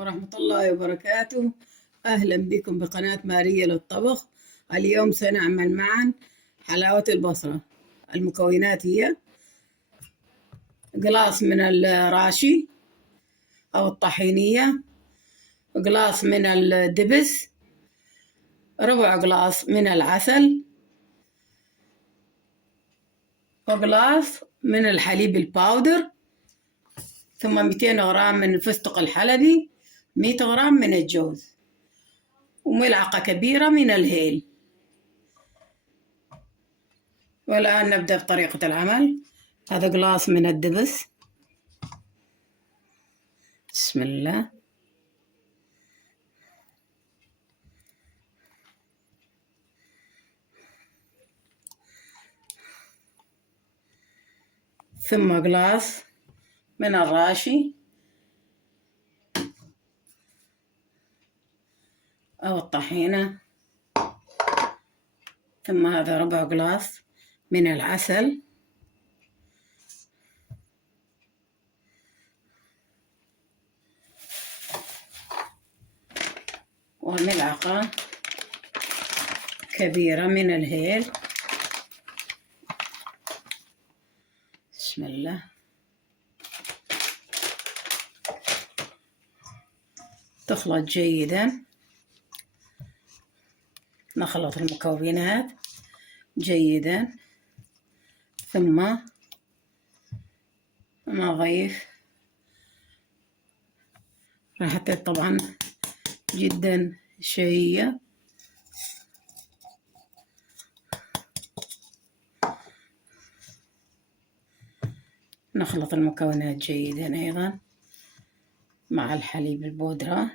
ورحمة الله وبركاته. أهلا بكم بقناة ماريا للطبخ. اليوم سنعمل معا حلاوة البصرة. المكونات هي قلاص من الراشي أو الطحينية، قلاص من الدبس، ربع قلاص من العسل، وقلاص من الحليب الباودر، ثم 200 غرام من الفستق الحلبي، 100 غرام من الجوز، وملعقة كبيرة من الهيل. والآن نبدأ بطريقة العمل. هذا قلاص من الدبس، بسم الله. ثم قلاص من الراشي أو الطحينة، ثم هذا ربع قلاص من العسل، وملعقة كبيرة من الهيل، بسم الله. تخلط جيدا، نخلط المكونات جيدا، ثم نضيف ريحتها طبعا جدا شهية. نخلط المكونات جيدا أيضا مع الحليب البودرة،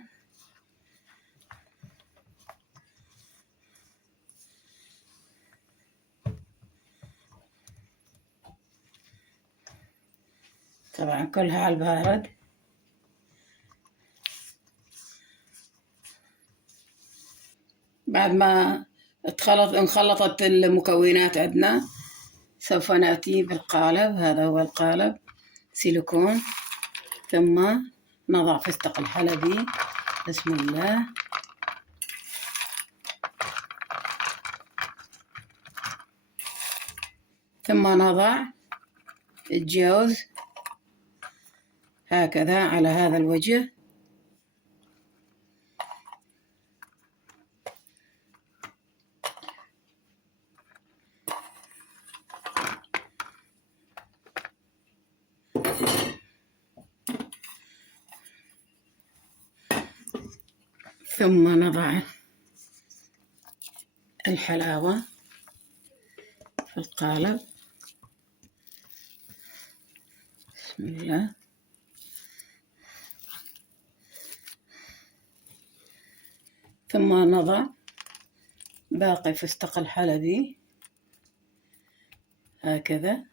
طبعا كلها على البارد. بعد ما انخلطت المكونات عندنا، سوف نأتي بالقالب. هذا هو القالب سيليكون، ثم نضع فستق الحلبي، بسم الله. ثم نضع الجوز هكذا على هذا الوجه، ثم نضع الحلاوة في القالب، بسم الله. ثم نضع باقي فستق الحلبي هكذا،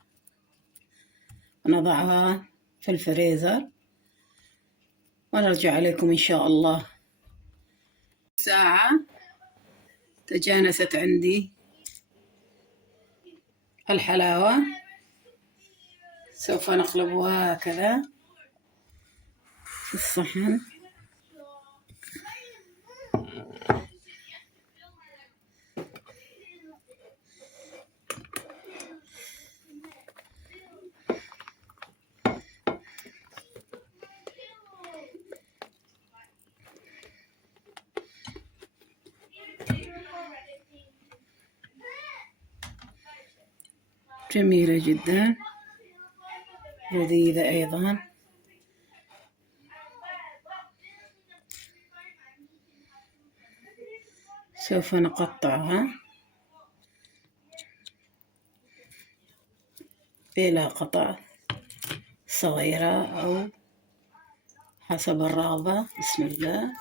نضعها في الفريزر، ونرجع عليكم إن شاء الله. ساعة تجانست عندي الحلاوة، سوف نقلبها هكذا في الصحن. جميلة جدا، لذيذة أيضا. سوف نقطعها إلى قطع صغيرة أو حسب الرغبة، بسم الله.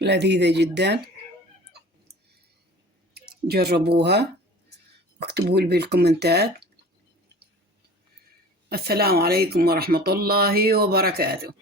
لذيذة جدا، جربوها واكتبوا لي بالكومنتات. السلام عليكم ورحمة الله وبركاته.